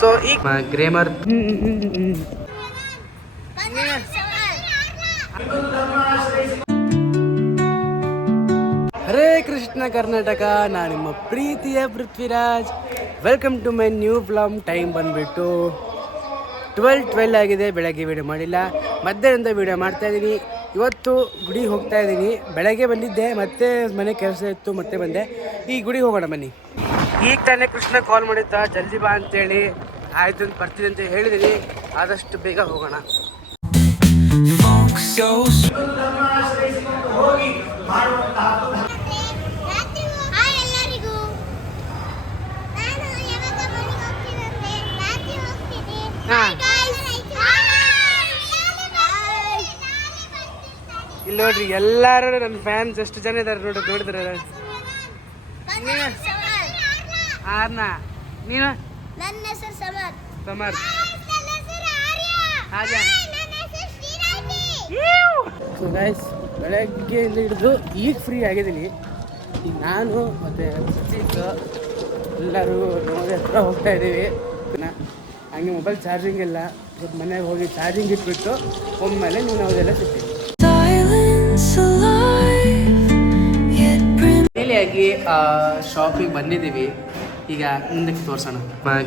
So ಈಗ ಗ್ರೇಮರ್ ಹರೇ ಕೃಷ್ಣ ಕರ್ನಾಟಕ, ನಾನು ನಿಮ್ಮ ಪ್ರೀತಿಯ Prithviraj. Welcome to my new vlog. Time ಬಂದುಬಿಟ್ಟು 12 ಆಗಿದೆ. ಬೆಳಗ್ಗೆ ವೀಡಿಯೋ ಮಾಡಿಲ್ಲ, ಮಧ್ಯಾಹ್ನದಿಂದ ವೀಡಿಯೋ ಮಾಡ್ತಾಯಿದ್ದೀನಿ. ಇವತ್ತು ಗುಡಿಗೆ ಹೋಗ್ತಾ ಇದ್ದೀನಿ. ಬೆಳಗ್ಗೆ ಬಂದಿದ್ದೆ, ಮತ್ತೆ ಮನೆ ಕೆಲಸ ಇತ್ತು, ಮತ್ತೆ ಬಂದೆ. ಈ ಗುಡಿಗೆ ಹೋಗೋಣ ಬನ್ನಿ. ಈಗ ತಾನೇ ಕೃಷ್ಣ ಕಾಲ್ ಮಾಡಿದ್ದ, ಜಲ್ದಿ ಬಾ ಅಂತೇಳಿ. ಆಯ್ತು ಅಂತ ಬರ್ತೀನಿ ಅಂತ ಹೇಳಿದ್ದೀನಿ. ಆದಷ್ಟು ಬೇಗ ಹೋಗೋಣ. ಇಲ್ಲಿ ನೋಡ್ರಿ, ಎಲ್ಲಾರು ನನ್ನ ಫ್ಯಾನ್ಸ್ ಎಷ್ಟು ಜನ ಇದಾರೆ ನೋಡಿದ್ರೆ. ಆರ್ನ ನೀನು? ನನ್ನ ಹೆಸರು ಸಮರ್. ಸಮರ್. ಸೊ ಗೈಸ್, ಬೆಳಗ್ಗೆಯಿಂದ ಹಿಡಿದು ಈಗ ಫ್ರೀ ಆಗಿದ್ದೀನಿ. ಈಗ ನಾನು ಮತ್ತು ಪ್ರತೀಕ್ ಎಲ್ಲರೂ ನಮಗೆ ಹತ್ರ ಹೋಗ್ತಾ ಇದ್ದೀವಿ. ಹಂಗೆ ಮೊಬೈಲ್ ಚಾರ್ಜಿಂಗ್ ಇಲ್ಲ, ಮನೆಗೆ ಹೋಗಿ ಚಾರ್ಜಿಂಗ್ ಇಟ್ಬಿಟ್ಟು ಒಮ್ಮೆಲೆ ನೀವು ನಾವೆಲ್ಲ ಸಿಗ್ತೀವಿ. ಮೇಲೆಯಾಗಿ ಶಾಪಿಗೆ ಬಂದಿದ್ದೀವಿ. ಈಗ ಮುಂದಕ್ಕೆ ತೋರಿಸೋಣ.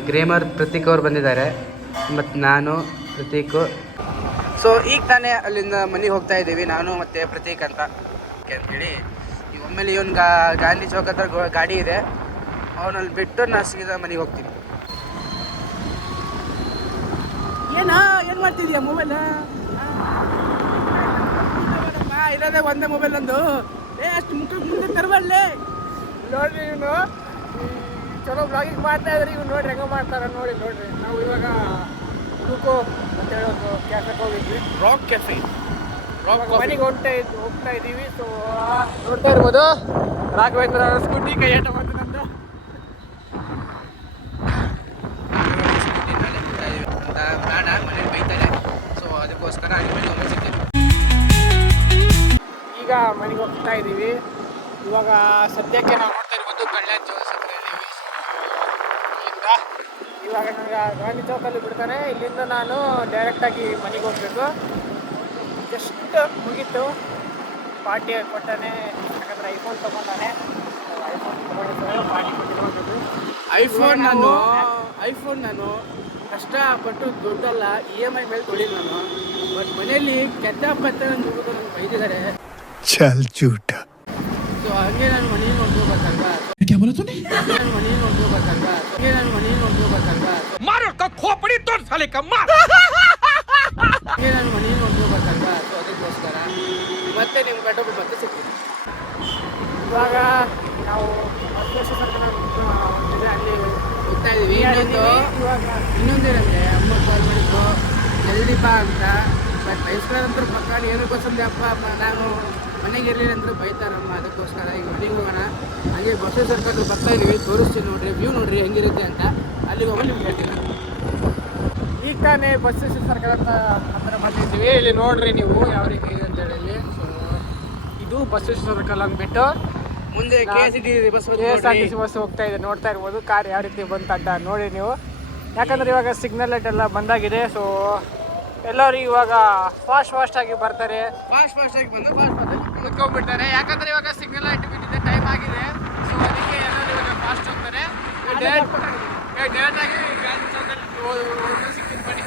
ಗ್ರೇಮರ್ ಪ್ರತೀಕ್ ಅವ್ರು ಬಂದಿದ್ದಾರೆ, ಮತ್ತು ನಾನು ಪ್ರತೀಕ್. ಸೊ ಈಗ ತಾನೇ ಅಲ್ಲಿಂದ ಮನೆಗೆ ಹೋಗ್ತಾ ಇದ್ದೀವಿ, ನಾನು ಮತ್ತು ಪ್ರತೀಕ್ ಅಂತ ಹೇಳಿ. ಈಗ ಒಮ್ಮೆಲೆ ಇವನು ಗಾಂಧಿ ಚೌಕ ಹತ್ರ ಗಾಡಿ ಇದೆ, ಅವನಲ್ಲಿ ಬಿಟ್ಟು ನಾ ಸೀದಾ ಮನೆಗೆ ಹೋಗ್ತೀನಿ. ಏನು ಮಾಡ್ತಿದ್ಯಾ? ಮೊಬೈಲ್ ಇರೋದೇ ಒಂದೇ ಮೊಬೈಲ್ ಒಂದು. ಅಷ್ಟು ಮುಂದೆ ತರಬಲ್ಲೇ ನೋಡ್ರಿ. ಇವನು ಚಲೋ ಬ್ಲಾಗಿಂಗ್ ಮಾಡ್ತಾ ಇದ್ರಿ. ಇವ್ನು ನೋಡ್ರಿ ಹೆಂಗೆ ಮಾಡ್ತಾರೆ ನೋಡ್ರಿ. ನಾವು ಇವಾಗ ಟೂಕೋ ಅಂತ ಹೇಳೋದು ಕ್ಯಾಫೆಗೆ ಹೋಗಿದ್ವಿ, ರಾಕ್ ಕೆಫೆ. ಮನೆಗೆ ಹೋಗ್ತಾ ಇದ್ದೀವಿ. ಸೊ ನೋಡ್ತಾ ಇರ್ಬೋದು, ರಾಘವೇಂದ್ರ ಸ್ಕೂಟಿ ಕೈ ಆಟ ಬಂತು ನಂದು. ಬೇಡ ಮನೇಲಿ ಬೈತಾರೆ, ಸೊ ಅದಕ್ಕೋಸ್ಕರ ಈಗ ಮನೆಗೆ ಹೋಗ್ತಾ ಇದ್ದೀವಿ. ಇವಾಗ ಸದ್ಯಕ್ಕೆ ನಾವು ನೋಡ್ತಾ ಇರ್ಬೋದು ಕಲ್ಯಾಣ್ ಜೋಸ್ ಹತ್ರ ಇದ್ದೀವಿ. ಇವಾಗ ನನಗೆ ಗಾಂಧಿ ಚೌಕಲ್ಲಿ ಬಿಡ್ತಾನೆ. ಇಲ್ಲಿಂದ ನಾನು ಡೈರೆಕ್ಟಾಗಿ ಮನೆಗೆ ಹೋಗಬೇಕು. ಜಸ್ಟ್ ಮುಗೀತು, ಪಾರ್ಟಿ ಕೊಟ್ಟಾನೆ. ಯಾಕಂದರೆ ಐಫೋನ್ ತೊಗೊಂಡಾನೆ. ಐಫೋನ್ ತೊಗೊಂಡಿದ್ದಾರೆ, ಪಾರ್ಟಿ ಕೊಟ್ಟಿರೋದು. ಐಫೋನ್ ನಾನು ಕಷ್ಟಪಟ್ಟು ದುಡ್ಡಲ್ಲ EMI ಮೇಲೆ ತೊಳಿಲ್ಲ ನಾನು. ಬಟ್ ಮನೆಯಲ್ಲಿ ಕೆಟ್ಟ ದುಡ್ಡು ನನಗೆ ಬೈದಿದ್ದಾರೆ. ಚಲ್ ಚೂಟ. ಸೊ ಹಾಗೆ ನಾನು ಮನೆಯಲ್ಲಿ ನೋಡ್ಕೋಬೇಕಲ್ವಾ. ಸೊ ಅದಕ್ಕೋಸ್ಕರ ಮತ್ತೆ ನಿಮ್ಗೆ ಬೆಟ್ಟಬಿಟ್ಟು ಮತ್ತೆ ಸಿಗ್ತೀನಿ. ಇವಾಗ ನಾವು ಅಲ್ಲಿ ಹೋಗ್ತಾ ಇದೀವಿ. ಇನ್ನೊಂದೇನಂದ್ರೆ ಅಮ್ಮ ಕಾಲ್ ಮಾಡಿದ್ರು ಜಲ್ದಿ ಬಾ ಅಂತ. ಬಟ್ ಬಯಸ್ಕೊಳ್ಳೋದಂದ್ರೆ ಪಕ್ಕ ಏನಕ್ಕೋಸ್ಕರ ಅಪ್ಪ ನಾನು ಮನೆಗೆ ಇರಲಿಲ್ಲ ಅಂದ್ರೆ ಬೈತಾರಮ್ಮ. ಅದಕ್ಕೋಸ್ಕರ ಈಗ ಮನೆಗೆ ಹೋಗೋಣ. ಹಾಗೆ ಬಸವ ಸರ್ಕಲ್ ಬರ್ತಾ ಇದೀವಿ, ತೋರಿಸ್ತೀನಿ ನೋಡ್ರಿ, ವ್ಯೂ ನೋಡ್ರಿ ಹೆಂಗಿರುತ್ತೆ ಅಂತ. ಅಲ್ಲಿಗೆ ಹೋಗಿ ನಿಮ್ಗೆ ಹೇಳ್ತೀನಿ. ಈಗ ತಾನೇ ಬಸವ ಸರ್ಕಲ್ ಹತ್ರ ಬಂದಿದ್ದೀವಿ. ಇಲ್ಲಿ ನೋಡ್ರಿ ನೀವು ಯಾವ ರೀತಿ ಇದೆ ಅಂತ ಹೇಳಿ. ಸೊ ಇದು ಬಸವ ಸರ್ಕಲ್ ಅಂದ್ಬಿಟ್ಟು ಮುಂದೆ KSRTC ಬಸ್ ಹೋಗ್ತಾ ಇದೆ. ನೋಡ್ತಾ ಇರ್ಬೋದು ಕಾರ್ ಯಾವ ರೀತಿ ಬಂತು ಅಂತ ನೋಡಿ ನೀವು. ಯಾಕಂದರೆ ಇವಾಗ ಸಿಗ್ನಲ್ ಲೈಟ್ ಎಲ್ಲ ಬಂದಾಗಿದೆ. ಸೊ ಎಲ್ಲರೂ ಇವಾಗ ಫಾಸ್ಟಾಗಿ ಬರ್ತಾರೆ, ಫಾಸ್ಟಾಗಿ ಬಂದು ಮುಚ್ಕೊಂಡ್ಬಿಡ್ತಾರೆ. ಯಾಕಂದರೆ ಇವಾಗ ಸಿಗ್ನಲ್ ಲೈಟ್ ಬಿಟ್ಟಿದೆ, ಟೈಮ್ ಆಗಿದೆ. ಸೊ ಅದಕ್ಕೆ ಎಲ್ಲರೂ ಇವಾಗ ಫಾಸ್ಟ್ ಹೋಗ್ತಾರೆ. ಡೈರೆಕ್ಟಾಗಿ ಗಾಂಧಿ ಚೌಕಲ್ಲಿ ಸಿಗ್ತೀನಿ ಬನ್ನಿ.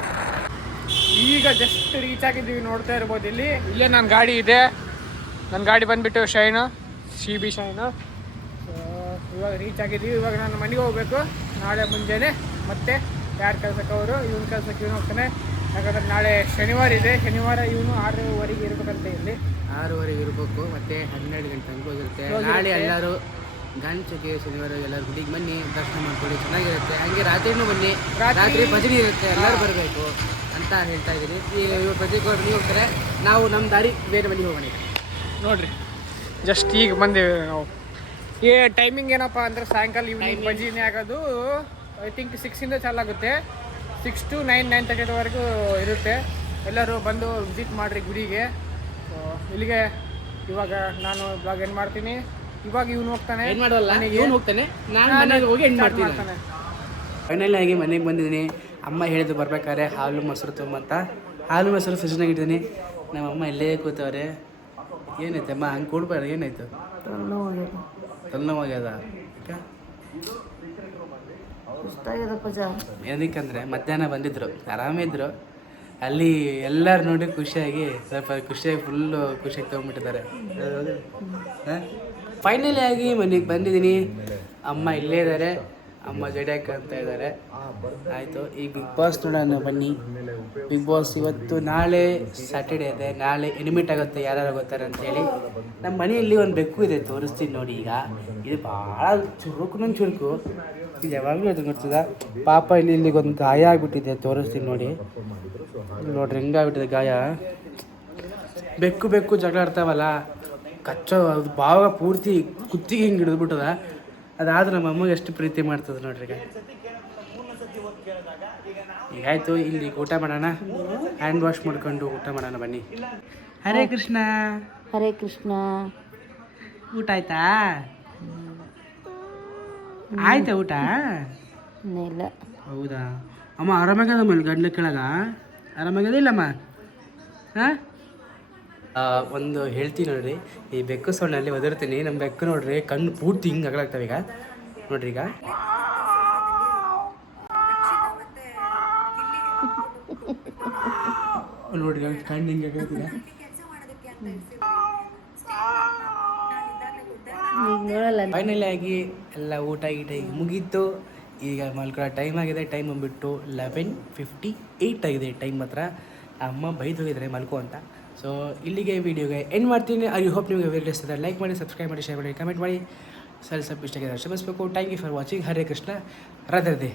ಈಗ ಜಸ್ಟ್ ರೀಚ್ ಆಗಿದ್ದೀವಿ, ನೋಡ್ತಾ ಇರ್ಬೋದು. ಇಲ್ಲೇ ನನ್ನ ಗಾಡಿ ಇದೆ. ನನ್ನ ಗಾಡಿ ಬಂದುಬಿಟ್ಟು ಶೈನು, CB ಶೈನು. ಸೊ ಇವಾಗ ರೀಚ್ ಆಗಿದ್ದೀವಿ. ಇವಾಗ ನಾನು ಮನೆಗೆ ಹೋಗಬೇಕು. ನಾಳೆ ಮುಂಜಾನೆ ಮತ್ತೆ ಯಾರು ಕೆಲಸಕ್ಕೆ ಅವರು, ಇವನು ಕೆಲಸಕ್ಕೆ ಇವನು ಹೋಗ್ತಾನೆ. ಯಾಕಂದರೆ ನಾಳೆ ಶನಿವಾರ ಇದೆ. ಶನಿವಾರ ಇವನು 6:30 ಇರಬೇಕಂತ. ಇಲ್ಲಿ 6:30 ಇರಬೇಕು, ಮತ್ತು 12 ಗಂಟೆ ತನಕ ಹೋಗಿರುತ್ತೆ. ನಾಳೆ ಎಲ್ಲರೂ ಗಾಂಧಿ ಚೌಕಿಗೆ ಶನಿವಾರ ಎಲ್ಲರೂ ಗುಡಿಗೆ ಬನ್ನಿ, ದರ್ಶನ ಮಾಡ್ಕೊಳ್ಳಿ, ಚೆನ್ನಾಗಿರುತ್ತೆ. ಹಾಗೆ ರಾತ್ರಿನೂ ಬನ್ನಿ, ರಾತ್ರಿ ಭಜನೆ ಇರುತ್ತೆ, ಎಲ್ಲರೂ ಬರಬೇಕು ಅಂತ ಹೇಳ್ತಾ ಇದ್ದೀನಿ. ಇವಾಗ ಪ್ರತೀಕ್ ಅವ್ರು ನೀವು ಹೋಗ್ತಾರೆ, ನಾವು ನಮ್ಮ ದಾರಿ ಬೇರೆ ಮನೆಗೆ ಹೋಗೋಣ. ನೋಡಿರಿ, ಜಸ್ಟ್ ಈಗ ಬಂದೇವೆ ನಾವು. ಟೈಮಿಂಗ್ ಏನಪ್ಪ ಅಂದರೆ ಸಾಯಂಕಾಲ ಈವ್ನಿಂಗ್ ಭಜನೆ ಆಗೋದು ಐ ಥಿಂಕ್ 6 ಚಾಲಾಗುತ್ತೆ. 6 to 9:30 ಇರುತ್ತೆ. ಎಲ್ಲರೂ ಬಂದು ವಿಸಿಟ್ ಮಾಡಿರಿ ಗುಡಿಗೆ. ಸೊ ಇಲ್ಲಿಗೆ ಇವಾಗ ನಾನು ಬ್ಲಾಗ್ ಏನು ಮಾಡ್ತೀನಿ. ಇವಾಗ ಇವನು ಹೋಗ್ತಾನೆ, ಏನು ಮಾಡೋಲ್ಲ, ಇವನು ಹೋಗ್ತಾನೆ, ನಾನು ಮನೆಗೆ ಹೋಗಿ ಎಂಡ್ ಮಾಡ್ತೀನಿ. ಫೈನಲ್ ಆಗಿ ಮನೆಗೆ ಬಂದಿದ್ದೀನಿ. ಅಮ್ಮ ಹೇಳಿದ್ದು ಬರ್ಬೇಕಾದ್ರೆ ಹಾಲು ಮೊಸರು ತೊಗೊಂಬಂತ. ಹಾಲು ಮೊಸರು ಫ್ರಿಜ್ನಾಗಿಟ್ಟಿದ್ದೀನಿ. ನಮ್ಮಮ್ಮ ಇಲ್ಲೇ ಕೂತವ್ರೆ. ಏನೈತೆ ಅಮ್ಮ ಹಂಗೆ ಕೊಡ್ಬಾರ್ದು, ಏನಾಯ್ತು? ತಲೆನೋವಾಗ್ಯದ. ಏನಕ್ಕಂದರೆ ಮಧ್ಯಾಹ್ನ ಬಂದಿದ್ರು, ಆರಾಮಿದ್ರು. ಅಲ್ಲಿ ಎಲ್ಲರೂ ನೋಡಿ ಖುಷಿಯಾಗಿ ಫುಲ್ಲು ಖುಷಿಯಾಗಿ ತೊಗೊಂಡ್ಬಿಟ್ಟಿದ್ದಾರೆ. ಫೈನಲಿ ಆಗಿ ಮನೆಗೆ ಬಂದಿದ್ದೀನಿ. ಅಮ್ಮ ಇಲ್ಲೇ ಇದ್ದಾರೆ, ಅಮ್ಮ ಜಡಿಯಾಕ ಅಂತ ಇದ್ದಾರೆ. ಆಯಿತು, ಈಗ ಬಿಗ್ ಬಾಸ್ ನೋಡೋಣ ಬನ್ನಿ. ಬಿಗ್ ಬಾಸ್ ಇವತ್ತು ನಾಳೆ ಸ್ಯಾಟರ್ಡೇ ಇದೆ. ನಾಳೆ ಎನಿಮಿಟ್ ಆಗುತ್ತೆ, ಯಾರ್ಯಾರು ಆಗುತ್ತಾರೆ ಅಂತೇಳಿ. ನಮ್ಮ ಮನೆಯಲ್ಲಿ ಒಂದು ಬೆಕ್ಕು ಇದೆ, ತೋರಿಸ್ತೀನಿ ನೋಡಿ. ಈಗ ಇದು ಭಾಳ ಚುರುಕು. ಇದು ಯಾವಾಗಲೂ ಅದು ಗೊತ್ತದ. ಪಾಪ ಇಲ್ಲಿಗೊಂದು ಗಾಯ ಆಗಿಬಿಟ್ಟಿದೆ, ತೋರಿಸ್ತೀನಿ ನೋಡಿ. ನೋಡ್ರಿ ಹೆಂಗಾಗ್ಬಿಟ್ಟಿದೆ ಗಾಯ. ಬೆಕ್ಕು ಜಗಳ ಆಡ್ತಾವಲ್ಲ, ಕಚ್ಚೋ ಅದು ಭಾವ ಪೂರ್ತಿ ಕುತ್ತಿಗೆ ಹಿಂಗೆ ಹಿಡಿದ್ಬಿಟ್ಟದ. ಅದಾದ್ರೆ ನಮ್ಮ ಅಮ್ಮಗೆ ಎಷ್ಟು ಪ್ರೀತಿ ಮಾಡ್ತದೆ ನೋಡ್ರಿ. ಈಗ ಆಯಿತು, ಇಲ್ಲಿ ಊಟ ಮಾಡೋಣ. ಹ್ಯಾಂಡ್ ವಾಶ್ ಮಾಡ್ಕೊಂಡು ಊಟ ಮಾಡೋಣ ಬನ್ನಿ. ಹರೇ ಕೃಷ್ಣ. ಹರೇ ಕೃಷ್ಣ. ಊಟ ಆಯ್ತಾ? ಆಯ್ತಾ ಊಟ? ಇಲ್ಲ. ಹೌದಾ ಅಮ್ಮ? ಆರಾಮಾಗದಮ್ಮ ಗಂಡ್ಲ ಕೆಳಗ? ಆರಾಮಾಗದ ಇಲ್ಲಮ್ಮ? ಹಾಂ, ಒಂದು ಹೇಳ್ತೀನಿ ನೋಡ್ರಿ. ಈ ಬೆಕ್ಕು ಸೊಣ್ಣಲ್ಲಿ ಒದರ್ತೀನಿ. ನಮ್ಮ ಬೆಕ್ಕು ನೋಡ್ರಿ ಕಣ್ಣು ಪೂರ್ತಿ ಹಿಂಗೆ ಅಗಲಾಗ್ತವೆ. ಈಗ ನೋಡ್ರಿ, ಈಗ ನೋಡ್ರಿ ಕಣ್ಣು ಹಿಂಗೆ ಅಗಲಾಗ್ತಿದೆ. ಫೈನಲಿ ಆಗಿ ಎಲ್ಲ ಊಟ ಗೀಟ ಈಗ ಮುಗೀತು. ಈಗ ಮಲ್ಕೊಳ್ಳೋ ಟೈಮ್ ಆಗಿದೆ. ಟೈಮ್ ಬಂದುಬಿಟ್ಟು 11:58 ಆಗಿದೆ ಟೈಮ್ ಮಾತ್ರ. ಅಮ್ಮ ಬೈದು ಹೋಗಿದ್ದಾರೆ ಮಲ್ಕೋ ಅಂತ. ಸೊ ಇಲ್ಲಿಗೆ ವೀಡಿಯೋಗೆ ಎಂಡ್ ಮಾಡ್ತೀನಿ. ಐ ಹೋಪ್ ನಿಮಗೆ ವಿಡಿಯೋ ಇಷ್ಟ ಲೈಕ್ ಮಾಡಿ, ಸಬ್ಸ್ಕ್ರೈಬ್ ಮಾಡಿ, ಶೇರ್ ಮಾಡಿ, ಕಮೆಂಟ್ ಮಾಡಿ. ಸ್ವಲ್ಪ ಇಷ್ಟ ಆಗಿದೆ ಕ್ಷಮಿಸಬೇಕು. Thank you for watching. Hare Krishna. Radhe.